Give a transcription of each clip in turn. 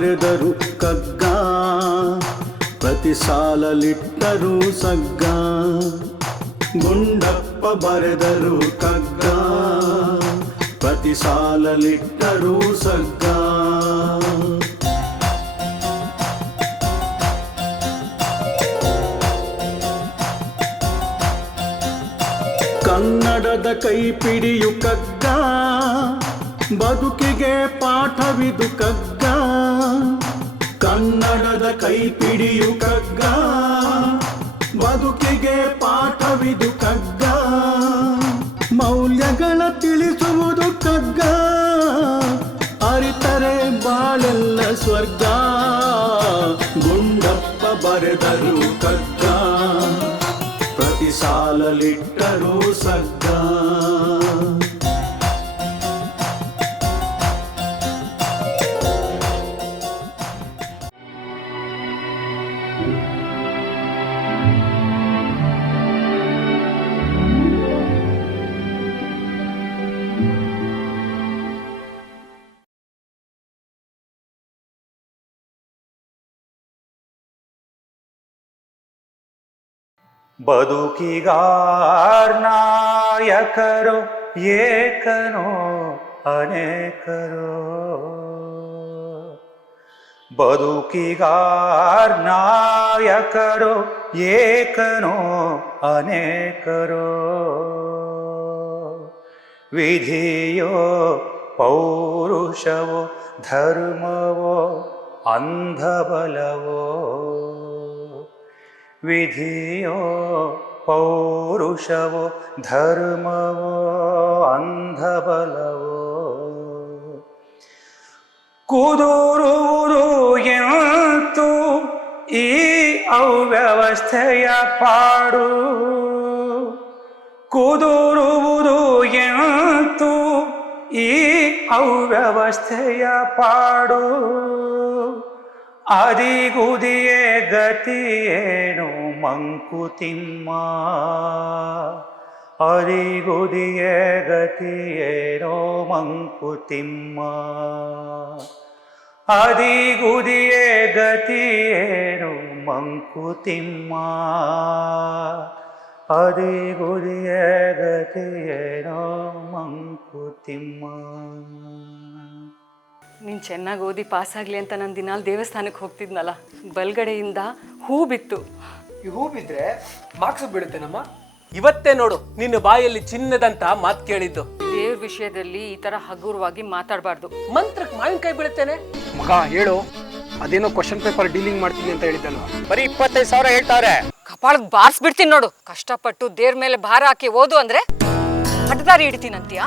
ಬರೆದರು ಕಗ್ಗ, ಪ್ರತಿ ಸಾಲಲಿಟ್ಟರು ಸಗ್ಗ. ಗುಂಡಪ್ಪ ಬರೆದರು ಕಗ್ಗ, ಪ್ರತಿ ಸಾಲಲಿಟ್ಟರು ಸಗ್ಗ. ಕನ್ನಡದ ಕೈಪಿಡಿಯು ಕಗ್ಗ, ಬದುಕಿಗೆ ಪಾಠವಿದು ಕಗ್ಗ. ಕನ್ನಡದ ಕೈಪಿಡಿಯು ಕಗ್ಗ, ಬದುಕಿಗೆ ಪಾಠವಿದು ಕಗ್ಗ. ಮೌಲ್ಯಗಳ ತಿಳಿಸುವುದು ಕಗ್ಗ, ಅರಿತರೆ ಬಾಳೆಲ್ಲ ಸ್ವರ್ಗ. ಗುಂಡಪ್ಪ ಬರೆದರು ಕಗ್ಗ, ಪ್ರತಿ ಸಾಲಲಿಟ್ಟರು ಸಗ್ಗ. ಬದುಕಿಗಾರ್ನಾಯಕರು ಏಕನೋ ಅನೇಕರೋ, ಬದುಕಿಗಾರ್ನಾಯಕರು ಏಕನೋ ಅನೇಕರೋ. ವಿಧಿಯೋ ಪೌರುಷವೋ ಧರ್ಮವೋ ಅಂಧಬಲವೋ, ವಿಧಿಯೋ ಪೌರುಷವೋ ಧರ್ಮವೋ ಅಂಧಬಲವೋ. ಕುದುರುವುದು ಎಂತು ಈ ಅವ್ಯವಸ್ಥೆಯ ಪಾಡು, ಕುದುರುವುದು ಎಂತು ಈ ಅವ್ಯವಸ್ಥೆಯ ಪಾಡು. ಅದಿಗುದಿಯೇ ಗತಿಯೇನು ಮಂಕುತಿಮ್ಮ, ಅದಿಗುದಿಯೇ ಗತಿಯೇನೋ ಮಂಕುತಿಮ್ಮ. ಅದಿಗುದಿಯೇ ಗತಿಯೇನು ಮಂಕುತಿಮ್ಮ, ಅದಿಗುದಿಯೇ ಗತಿಯೇನೋ ಮಂಕುತಿಮ್ಮ. ನೀನು ಚೆನ್ನಾಗಿ ಓದಿ ಪಾಸಾಗಲಿ ಅಂತ ನಾನು ದಿನಾಲು ದೇವಸ್ಥಾನಕ್ಕೆ ಹೋಗ್ತಿದ್ನಲ್ಲ, ಬಲ್ಗಡೆಯಿಂದ ಹೂ ಬಿತ್ತು. ಈ ಹೂ ಬಿದ್ದರೆ ಮಾರ್ಕ್ಸ್ ಬೀಳುತ್ತೇನಮ್ಮ? ಇವತ್ತೇ ನೋಡು ನಿನ್ನ ಬಾಯಲ್ಲಿ ಚಿನ್ನದಂತ ಮಾತು ಕೇಳಿದ್ದು. ದೇವ್ರ ವಿಷಯದಲ್ಲಿ ಈ ಥರ ಹಗುರವಾಗಿ ಮಾತಾಡಬಾರ್ದು. ಮಂತ್ರಕ್ಕೆ ಮಾವಿನಕಾಯಿ ಬೀಳುತ್ತೇನೆ. ಮಗ ಹೇಳು, ಅದೇನೋ ಕ್ವಶನ್ ಪೇಪರ್ ಡೀಲಿಂಗ್ ಮಾಡ್ತೀನಿ ಅಂತ ಹೇಳಿದ್ದಲ್ವಾ? ಬರೀ 25,000 ಹೇಳ್ತಾರೆ. ಕಪಾಳಕ್ಕೆ ಬಾರಿಸ್ಬಿಡ್ತೀನಿ ನೋಡು. ಕಷ್ಟಪಟ್ಟು ದೇವ್ರ ಮೇಲೆ ಭಾರ ಹಾಕಿ ಓದು ಅಂದ್ರೆ ಹಠದಾರಿ ಹಿಡಿತೀನಂತೀಯಾ?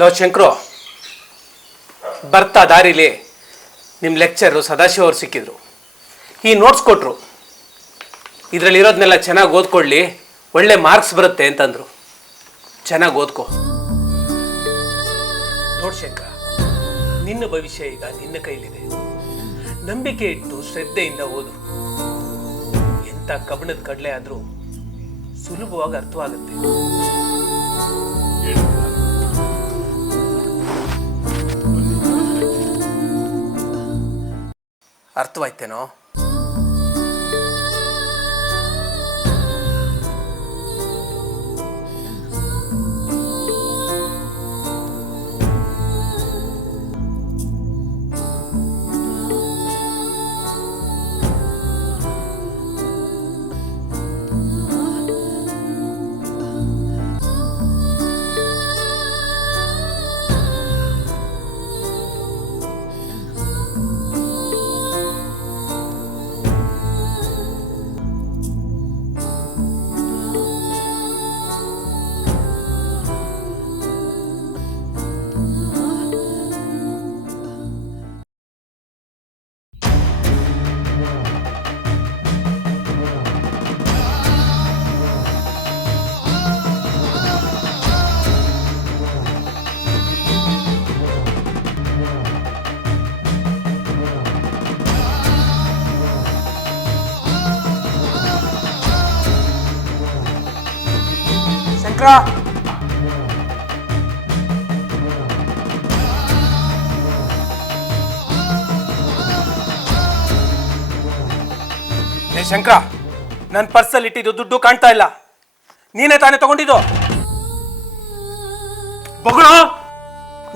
ಲೋ ಶಂಕರು, ಬರ್ತಾ ದಾರಿಲಿ ನಿಮ್ಮ ಲೆಕ್ಚರು ಸದಾಶಿವ ಅವ್ರು ಸಿಕ್ಕಿದ್ರು. ಈ ನೋಟ್ಸ್ ಕೊಟ್ಟರು. ಇದರಲ್ಲಿ ಇರೋದನ್ನೆಲ್ಲ ಚೆನ್ನಾಗಿ ಓದ್ಕೊಳ್ಳಿ, ಒಳ್ಳೆ ಮಾರ್ಕ್ಸ್ ಬರುತ್ತೆ ಅಂತಂದರು. ಚೆನ್ನಾಗಿ ಓದ್ಕೋ. ನೋಡ್ ಶಂಕರ, ನಿನ್ನ ಭವಿಷ್ಯ ಈಗ ನಿನ್ನ ಕೈಲಿದೆ. ನಂಬಿಕೆ ಇಟ್ಟು ಶ್ರದ್ಧೆಯಿಂದ ಓದು. ಎಂಥ ಕಬ್ಬಿಣದ ಕಡಲೆ ಆದರೂ ಸುಲಭವಾಗಿ ಅರ್ಥವಾಗುತ್ತೆ. ಅರ್ಥವಾಯ್ತೇನೋ? ಶಂಕರ, ಶಂಕರ, ನನ್ನ ಪರ್ಸಲ್ಲಿ ಇಟ್ಟಿದ್ದು ದುಡ್ಡು ಕಾಣ್ತಾ ಇಲ್ಲ. ನೀನೇ ತಾನೇ ತಗೊಂಡಿದ್ದು? ಬೊಗಳು,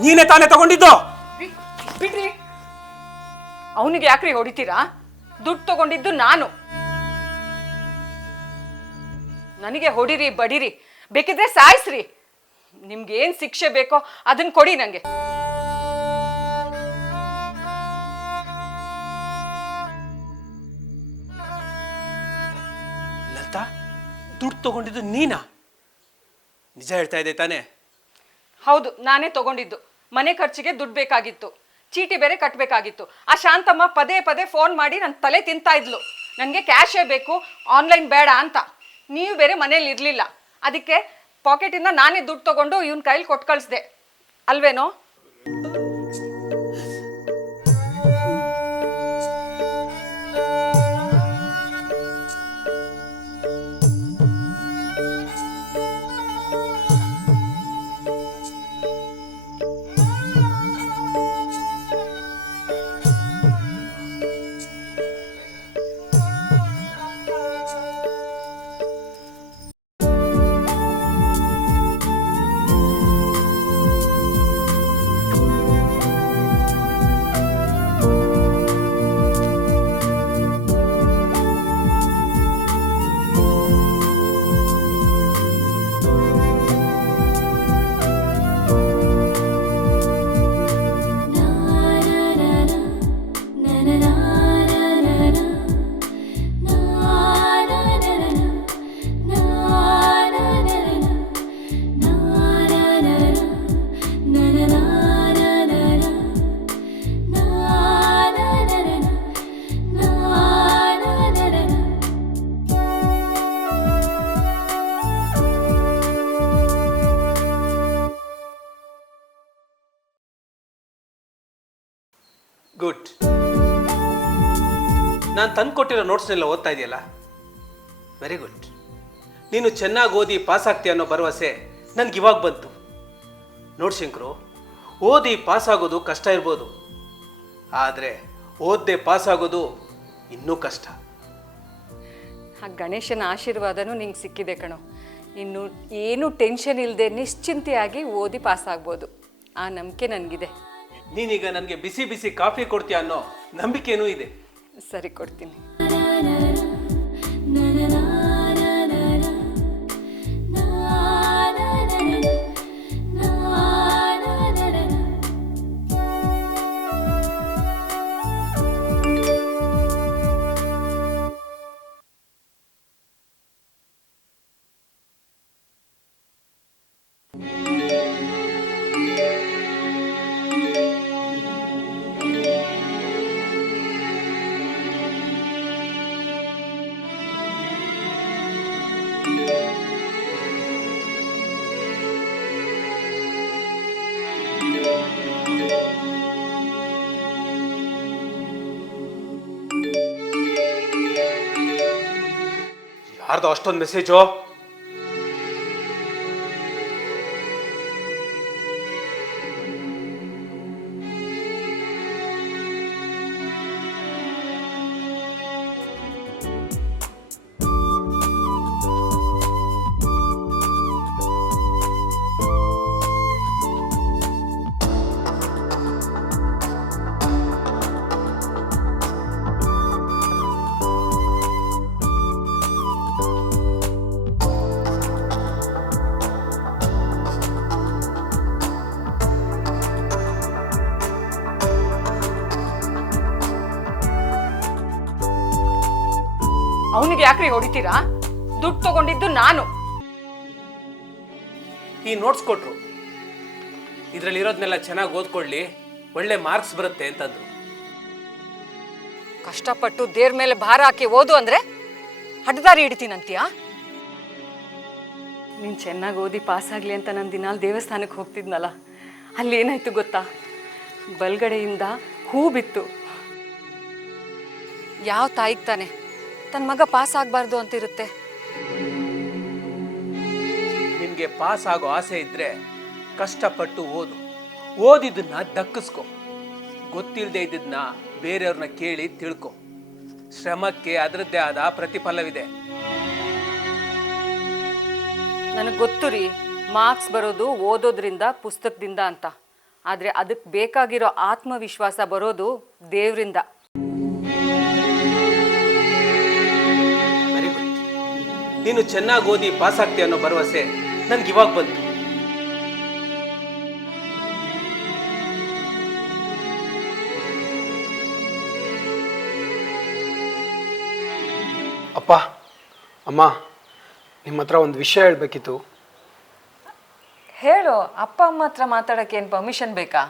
ನೀನೇ ತಾನೇ ತಗೊಂಡಿದ್ದು? ಬಿಡ್ರಿ, ಅವನಿಗೆ ಯಾಕ್ರಿ ಹೊಡಿತೀರಾ? ದುಡ್ಡು ತಗೊಂಡಿದ್ದು ನಾನು. ನನಗೆ ಹೊಡಿರಿ ಬಡಿರಿ, ಬೇಕಿದ್ರೆ ಸಾಯಿಸ್ರಿ. ನಿಮ್ಗೆ ಏನ್ ಶಿಕ್ಷೆ ಬೇಕೋ ಅದನ್ನ ಕೊಡಿ ನಂಗೆ. ಲತಾ, ದುಡ್ಡು ತಗೊಂಡಿದ್ದು ನೀನಾ? ನಿಜ ಹೇಳ್ತಾ ಇದೆ ತಾನೇ? ಹೌದು, ನಾನೇ ತಗೊಂಡಿದ್ದು. ಮನೆ ಖರ್ಚಿಗೆ ದುಡ್ಡು ಬೇಕಾಗಿತ್ತು, ಚೀಟಿ ಬೇರೆ ಕಟ್ಟಬೇಕಾಗಿತ್ತು. ಆ ಶಾಂತಮ್ಮ ಪದೇ ಪದೇ ಫೋನ್ ಮಾಡಿ ನನ್ನ ತಲೆ ತಿಂತಾ ಇದ್ಲು. ನನಗೆ ಕ್ಯಾಶೇ ಬೇಕು, ಆನ್ಲೈನ್ ಬೇಡ ಅಂತ. ನೀವು ಬೇರೆ ಮನೇಲಿ ಇರಲಿಲ್ಲ, ಅದಕ್ಕೆ ಪಾಕೆಟಿಂದ ನಾನೇ ದುಡ್ಡು ತಗೊಂಡು ಇವನ್ ಕೈಲಿ ಕೊಟ್ಟು ಕಳಿಸ್ದೆ ಅಲ್ವೇನೋ? ಗುಡ್. ನಾನು ತಂದುಕೊಟ್ಟಿರೋ ನೋಟ್ಸ್ನೆಲ್ಲ ಓದ್ತಾ ಇದೆಯಲ್ಲ, ವೆರಿ ಗುಡ್. ನೀನು ಚೆನ್ನಾಗಿ ಓದಿ ಪಾಸ್ ಆಗ್ತೀಯ ಅನ್ನೋ ಭರವಸೆ ನನಗೆ ಇವಾಗ ಬಂತು. ನೋಡಿ ಶಂಕರು, ಓದಿ ಪಾಸ್ ಆಗೋದು ಕಷ್ಟ ಇರ್ಬೋದು, ಆದರೆ ಓದದೆ ಪಾಸ್ ಆಗೋದು ಇನ್ನೂ ಕಷ್ಟ. ಆ ಗಣೇಶನ ಆಶೀರ್ವಾದನೂ ನಿಂಗೆ ಸಿಕ್ಕಿದೆ ಕಣೋ. ಇನ್ನು ಏನು ಟೆನ್ಷನ್ ಇಲ್ಲದೆ ನಿಶ್ಚಿಂತೆಯಾಗಿ ಓದಿ ಪಾಸ್ ಆಗ್ಬೋದು. ಆ ನಂಬಿಕೆ ನನಗಿದೆ. ನೀನೀಗ ನನಗೆ ಬಿಸಿ ಬಿಸಿ ಕಾಫಿ ಕೊಡ್ತೀಯ ಅನ್ನೋ ನಂಬಿಕೆನೂ ಇದೆ. ಸರಿ, ಕೊಡ್ತೀನಿ. ಯಾರ್ದೋ ಅಷ್ಟೊಂದು ಮೆಸೇಜು? ಅವನಿಗೆ ಯಾಕ್ರಿ ಹೊಡಿತೀರಾ? ದುಡ್ಡು ತಗೊಂಡಿದ್ದು ನಾನು. ಈ ನೋಟ್ಸ್ ಕೊಟ್ರು, ಇದರಲ್ಲಿ ಇರೋದನ್ನೆಲ್ಲ ಚೆನ್ನಾಗಿ ಓದ್ಕೊಳ್ಳಿ, ಒಳ್ಳೆ ಮಾರ್ಕ್ಸ್ ಬರುತ್ತೆ ಅಂತಂದ್ರು. ಕಷ್ಟಪಟ್ಟು ದೇವ್ರ ಮೇಲೆ ಭಾರ ಹಾಕಿ ಓದು ಅಂದ್ರೆ ಅಡ್ಡದಾರಿ ಹಿಡಿತೀನಂತೀಯಾ? ನೀನ್ ಚೆನ್ನಾಗಿ ಓದಿ ಪಾಸ್ ಆಗ್ಲಿ ಅಂತ ನಾನು ದಿನಾಲ್ ದೇವಸ್ಥಾನಕ್ಕೆ ಹೋಗ್ತಿದ್ನಲ್ಲ, ಅಲ್ಲಿ ಏನಾಯ್ತು ಗೊತ್ತಾ? ಬಲ್ಗಡೆಯಿಂದ ಹೂ ಬಿತ್ತು. ಯಾವ ತಾಯಿಗೆ ತಾನೆ ತನ್ನ ಮಗ ಪಾಸ್ ಆಗಬಾರ್ದು ಅಂತಿರುತ್ತೆ? ನಿನ್ಗೆ ಪಾಸ್ ಆಗೋ ಆಸೆ ಇದ್ರೆ ಕಷ್ಟಪಟ್ಟು ಓದು, ಓದಿದ್ದನ್ನ ದಕ್ಕಿಸ್ಕೊ, ಗೊತ್ತಿಲ್ಲದೆ ಇದ್ದನ್ನ ಬೇರೆಯವ್ರನ್ನ ಕೇಳಿ ತಿಳ್ಕೊ. ಶ್ರಮಕ್ಕೆ ಅದರದ್ದೇ ಆದ ಪ್ರತಿಫಲವಿದೆ. ನನಗೆ ಗೊತ್ತು ರೀ, ಮಾರ್ಕ್ಸ್ ಬರೋದು ಓದೋದ್ರಿಂದ, ಪುಸ್ತಕದಿಂದ ಅಂತ. ಆದರೆ ಅದಕ್ಕೆ ಬೇಕಾಗಿರೋ ಆತ್ಮವಿಶ್ವಾಸ ಬರೋದು ದೇವರಿಂದ. Very good. ನೀನು ಚೆನ್ನಾಗಿ ಓದಿ ಪಾಸ್ ಆಗ್ತೀಯ ಅನ್ನೋ ಭರವಸೆ ನನ್ಗೆ ಇವಾಗ ಬಂತು. ಅಪ್ಪ, ಅಮ್ಮ, ನಿಮ್ಮ ಹತ್ರ ಒಂದು ವಿಷಯ ಹೇಳಬೇಕಿತ್ತು. ಹೇಳು. ಅಪ್ಪ ಅಮ್ಮ ಹತ್ರ ಮಾತಾಡೋಕ್ಕೆ ಏನು ಪರ್ಮಿಷನ್ ಬೇಕಾ?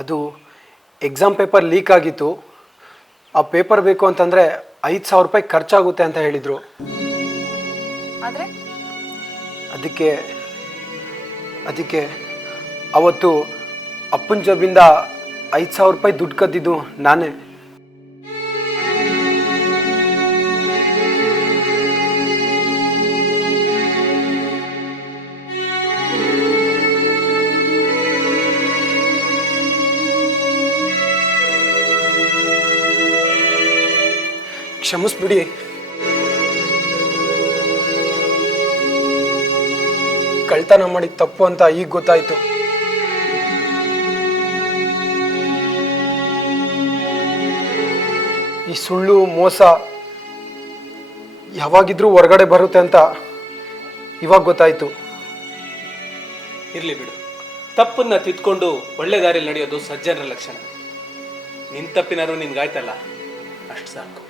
ಅದು ಎಕ್ಸಾಮ್ ಪೇಪರ್ ಲೀಕ್ ಆಗಿತ್ತು. ಆ ಪೇಪರ್ ಬೇಕು ಅಂತಂದರೆ 5,000 ರೂಪಾಯಿ ಖರ್ಚಾಗುತ್ತೆ ಅಂತ ಹೇಳಿದರು. ಆದರೆ ಅದಕ್ಕೆ ಅವತ್ತು ಅಪ್ಪನ ಜಾಬಿಂದ 5,000 ರೂಪಾಯಿ ದುಡ್ಡು ಕದ್ದಿದ್ದು ನಾನೇ. ಕ್ಷಮಿಸ್ಬಿಡಿ. ಕಳ್ತನ ಮಾಡಿದ ತಪ್ಪು ಅಂತ ಈಗ ಗೊತ್ತಾಯ್ತು. ಈ ಸುಳ್ಳು ಮೋಸ ಯಾವಾಗಿದ್ರೂ ಹೊರಗಡೆ ಬರುತ್ತೆ ಅಂತ ಇವಾಗ ಗೊತ್ತಾಯ್ತು. ಇರ್ಲಿ ಬಿಡು, ತಪ್ಪನ್ನ ತಿದ್ಕೊಂಡು ಒಳ್ಳೆ ದಾರಿಯಲ್ಲಿ ನಡೆಯೋದು ಸಜ್ಜನರ ಲಕ್ಷಣ. ನಿನ್ ತಪ್ಪಿನಾರು ನಿನ್ಗಾಯ್ತಲ್ಲ, ಅಷ್ಟು ಸಾಕು.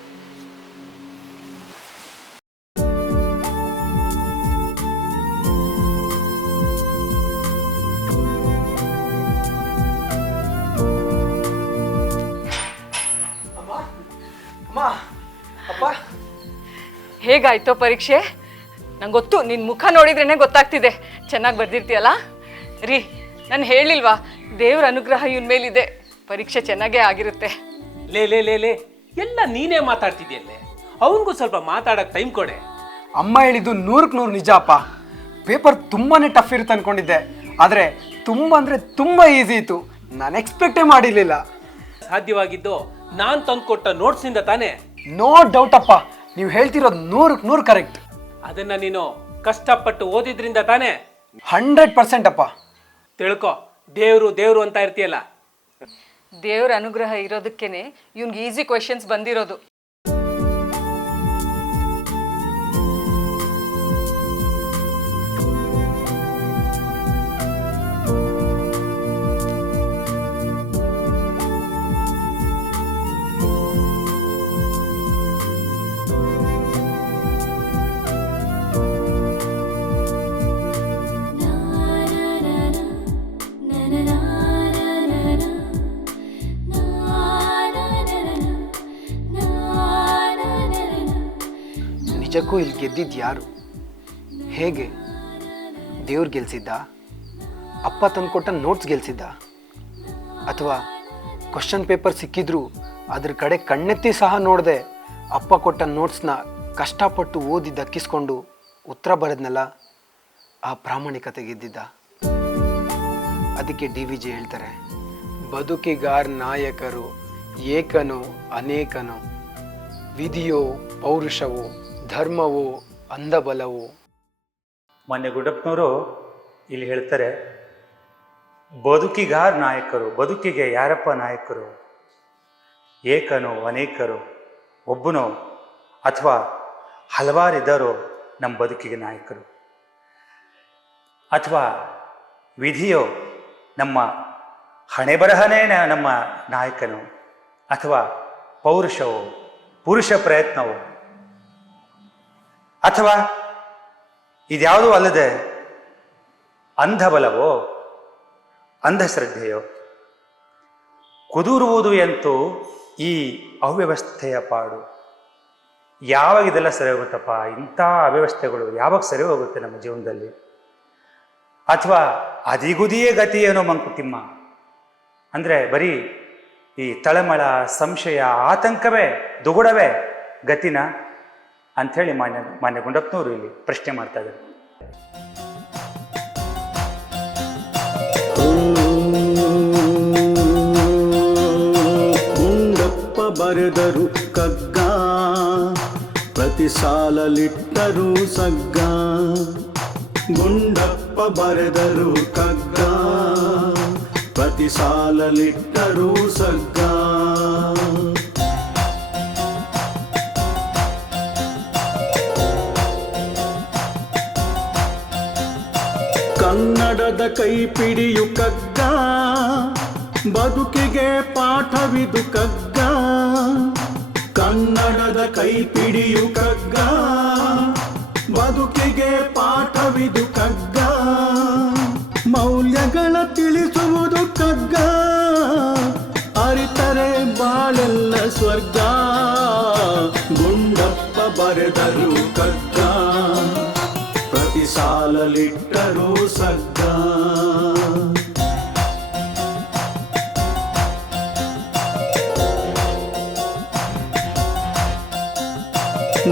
ಹೇಗಾಯ್ತೋ ಪರೀಕ್ಷೆ? ನಂಗೆ ಗೊತ್ತು, ನಿನ್ನ ಮುಖ ನೋಡಿದ್ರೇ ಗೊತ್ತಾಗ್ತಿದೆ ಚೆನ್ನಾಗಿ ಬರ್ದಿರ್ತೀಯಲ್ಲ. ರೀ, ನಾನು ಹೇಳಿಲ್ವಾ, ದೇವ್ರ ಅನುಗ್ರಹ ಇವನ್ ಮೇಲಿದೆ, ಪರೀಕ್ಷೆ ಚೆನ್ನಾಗೇ ಆಗಿರುತ್ತೆ. ಲೇ ಲೇ ಲೇ ಲೇ ಎಲ್ಲ ನೀನೇ ಮಾತಾಡ್ತಿದ್ಯಲ್ಲೇ, ಅವನಿಗೂ ಸ್ವಲ್ಪ ಮಾತಾಡಕ್ಕೆ ಟೈಮ್ ಕೊಡೆ. ಅಮ್ಮ ಹೇಳಿದ್ದು 100ಕ್ಕೆ 100 ನಿಜ ಅಪ್ಪ. ಪೇಪರ್ ತುಂಬಾ ಟಫ್ ಇರುತ್ತೆ ಅಂದ್ಕೊಂಡಿದ್ದೆ, ಆದರೆ ತುಂಬ ಅಂದರೆ ತುಂಬ ಈಸಿ ಇತ್ತು. ನಾನು ಎಕ್ಸ್ಪೆಕ್ಟೇ ಮಾಡಿರಲಿಲ್ಲ. ಸಾಧ್ಯವಾಗಿದ್ದು ನಾನು ತಂದುಕೊಟ್ಟ ನೋಟ್ಸ್ನಿಂದ ತಾನೇ? ನೋ ಡೌಟ್ ಅಪ್ಪ, ನೀವು ಹೇಳ್ತಿರೋದು 100ಕ್ಕೆ 100 ಕರೆಕ್ಟ್. ಅದನ್ನ ನೀನು ಕಷ್ಟಪಟ್ಟು ಓದಿದ್ರಿಂದ ತಾನೇ? 100% ಅಪ್ಪ. ತಿಳ್ಕೊ, ದೇವ್ರು ದೇವ್ರು ಅಂತ ಇರ್ತೀಯಲ್ಲ. ದೇವ್ರ ಅನುಗ್ರಹ ಇರೋದಕ್ಕೇನೆ ಇವ್ನಿಗೆ ಈಸಿ ಕ್ವೆಶನ್ಸ್ ಬಂದಿರೋದು. ನಿಜಕ್ಕೂ ಇಲ್ಲಿ ಗೆದ್ದಿದ್ದು ಯಾರು? ಹೇಗೆ? ದೇವ್ರು ಗೆಲ್ಸಿದ್ದ? ಅಪ್ಪ ತಂದುಕೊಟ್ಟ ನೋಟ್ಸ್ ಗೆಲ್ಸಿದ್ದ? ಅಥವಾ ಕ್ವಶನ್ ಪೇಪರ್ ಸಿಕ್ಕಿದ್ರು ಅದ್ರ ಕಡೆ ಕಣ್ಣೆತ್ತಿ ಸಹ ನೋಡದೆ ಅಪ್ಪ ಕೊಟ್ಟ ನೋಟ್ಸ್ನ ಕಷ್ಟಪಟ್ಟು ಓದಿ ದಕ್ಕಿಸ್ಕೊಂಡು ಉತ್ತರ ಬರೆದ್ನಲ್ಲ, ಆ ಪ್ರಾಮಾಣಿಕತೆ ಗೆದ್ದಿದ್ದ. ಅದಕ್ಕೆ DVJ ಹೇಳ್ತಾರೆ, ಬದುಕಿಗಾರ್ ನಾಯಕರು ಏಕನೋ ಅನೇಕನೋ, ವಿಧಿಯೋ ಪೌರುಷವೋ ಧರ್ಮವೋ ಅಂಧಬಲವೋ. ಮೊನ್ನೆ ಗುಡ್ಡಪ್ಪನವರು ಇಲ್ಲಿ ಹೇಳ್ತಾರೆ, ಬದುಕಿಗಾರ್ ನಾಯಕರು, ಬದುಕಿಗೆ ಯಾರಪ್ಪ ನಾಯಕರು? ಏಕನೋ ಅನೇಕರು, ಒಬ್ಬನೋ ಅಥವಾ ಹಲವಾರಿದ್ದಾರೋ ನಮ್ಮ ಬದುಕಿಗೆ ನಾಯಕರು. ಅಥವಾ ವಿಧಿಯೋ ನಮ್ಮ ಹಣೆ ಬರಹನೇ ನಮ್ಮ ನಾಯಕನು, ಅಥವಾ ಪೌರುಷವೋ ಪುರುಷ ಪ್ರಯತ್ನವೋ, ಅಥವಾ ಇದ್ಯಾವುದೂ ಅಲ್ಲದೆ ಅಂಧಬಲವೋ ಅಂಧಶ್ರದ್ಧೆಯೋ. ಕುದುರುವುದು ಎಂತೂ ಈ ಅವ್ಯವಸ್ಥೆಯ ಪಾಡು. ಯಾವಾಗ ಇದೆಲ್ಲ ಸರಿ ಹೋಗುತ್ತಪ್ಪ? ಇಂಥ ಅವ್ಯವಸ್ಥೆಗಳು ಯಾವಾಗ ಸರಿ ಹೋಗುತ್ತೆ ನಮ್ಮ ಜೀವನದಲ್ಲಿ? ಅಥವಾ ಅದಿಗುದಿಯೇ ಗತಿ ಏನೋ ಮಂಕುತಿಮ್ಮ. ಅಂದರೆ ಬರೀ ಈ ತಳಮಳ, ಸಂಶಯ, ಆತಂಕವೇ, ದುಗುಡವೇ ಗತಿನ ಅಂಥೇಳಿ ಮಾನ್ಯ ಗುಂಡಪ್ಪನವರು ಇಲ್ಲಿ ಪ್ರಶ್ನೆ ಮಾಡ್ತಾ ಇದ್ದಾರೆ. ಗುಂಡಪ್ಪ ಬರೆದರು ಕಗ್ಗ, ಪ್ರತಿ ಸಾಲಲಿಟ್ಟರು ಸಗ್ಗ. ಗುಂಡಪ್ಪ ಬರೆದರು ಕಗ್ಗ, ಪ್ರತಿ ಸಾಲಲಿಟ್ಟರು ಸಗ್ಗ. ಕನ್ನಡದ ಕೈಪಿಡಿಯು ಕಗ್ಗ, ಬದುಕಿಗೆ ಪಾಠವಿದು ಕಗ್ಗ. ಕನ್ನಡದ ಕೈಪಿಡಿಯು ಕಗ್ಗ, ಬದುಕಿಗೆ ಪಾಠವಿದು ಕಗ್ಗ. ಮೌಲ್ಯಗಳ ತಿಳಿಸುವುದು ಕಗ್ಗ, ಅರಿತರೆ ಬಾಳೆಲ್ಲ ಸ್ವರ್ಗ. ಗುಂಡಪ್ಪ ಬರೆದರು ಕಗ್ಗ, ಪ್ರತಿ ಸಾಲಲಿಟ್ಟರು ಸಗ್ಗ.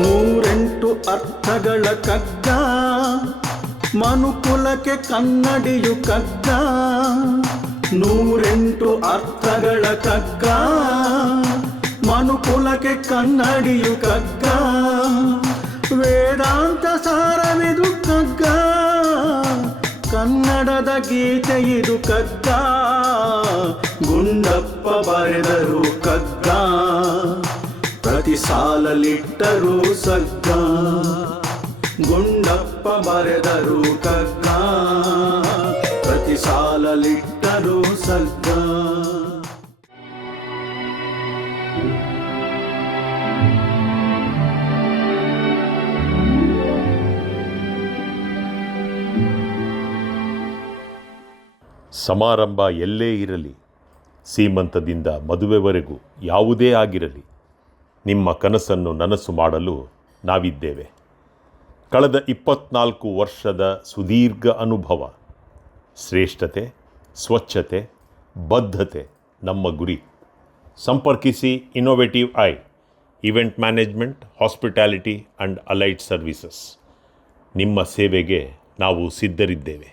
ನೂರೆಂಟು ಅರ್ಥಗಳ ಕಗ್ಗ, ಮನುಕುಲಕ್ಕೆ ಕನ್ನಡಿಯು ಕಗ್ಗ. ನೂರೆಂಟು ಅರ್ಥಗಳ ಕಗ್ಗ, ಮನುಕುಲಕ್ಕೆ ಕನ್ನಡಿಯು ಕಗ್ಗ. ವೇದಾಂತ ಸಾರವಿದು ಕಗ್ಗ, ಕನ್ನಡದ ಗೀತೆ ಇದು ಕಗ್ಗ. ಗುಂಡಪ್ಪ ಬರೆದರು ಕಗ್ಗ, ಪ್ರತಿ ಸಾಲಲಿಟ್ಟರು ಸಗ್ಗ. ಗುಂಡಪ್ಪ ಬರೆದರು ಕಗ್ಗ, ಪ್ರತಿ ಸಾಲಲಿಟ್ಟರು ಸಗ್ಗ. ಸಮಾರಂಭ ಎಲ್ಲೇ ಇರಲಿ, ಸೀಮಂತದಿಂದ ಮದುವೆವರೆಗೂ ಯಾವುದೇ ಆಗಿರಲಿ, ನಿಮ್ಮ ಕನಸನ್ನು ನನಸು ಮಾಡಲು ನಾವಿದ್ದೇವೆ. ಕಳೆದ 24 ವರ್ಷದ ಸುದೀರ್ಘ ಅನುಭವ, ಶ್ರೇಷ್ಠತೆ, ಸ್ವಚ್ಛತೆ, ಬದ್ಧತೆ ನಮ್ಮ ಗುರಿ. ಸಂಪರ್ಕಿಸಿ innovative I, event management, hospitality and allied services. ನಿಮ್ಮ ಸೇವೆಗೆ ನಾವು ಸಿದ್ಧರಿದ್ದೇವೆ.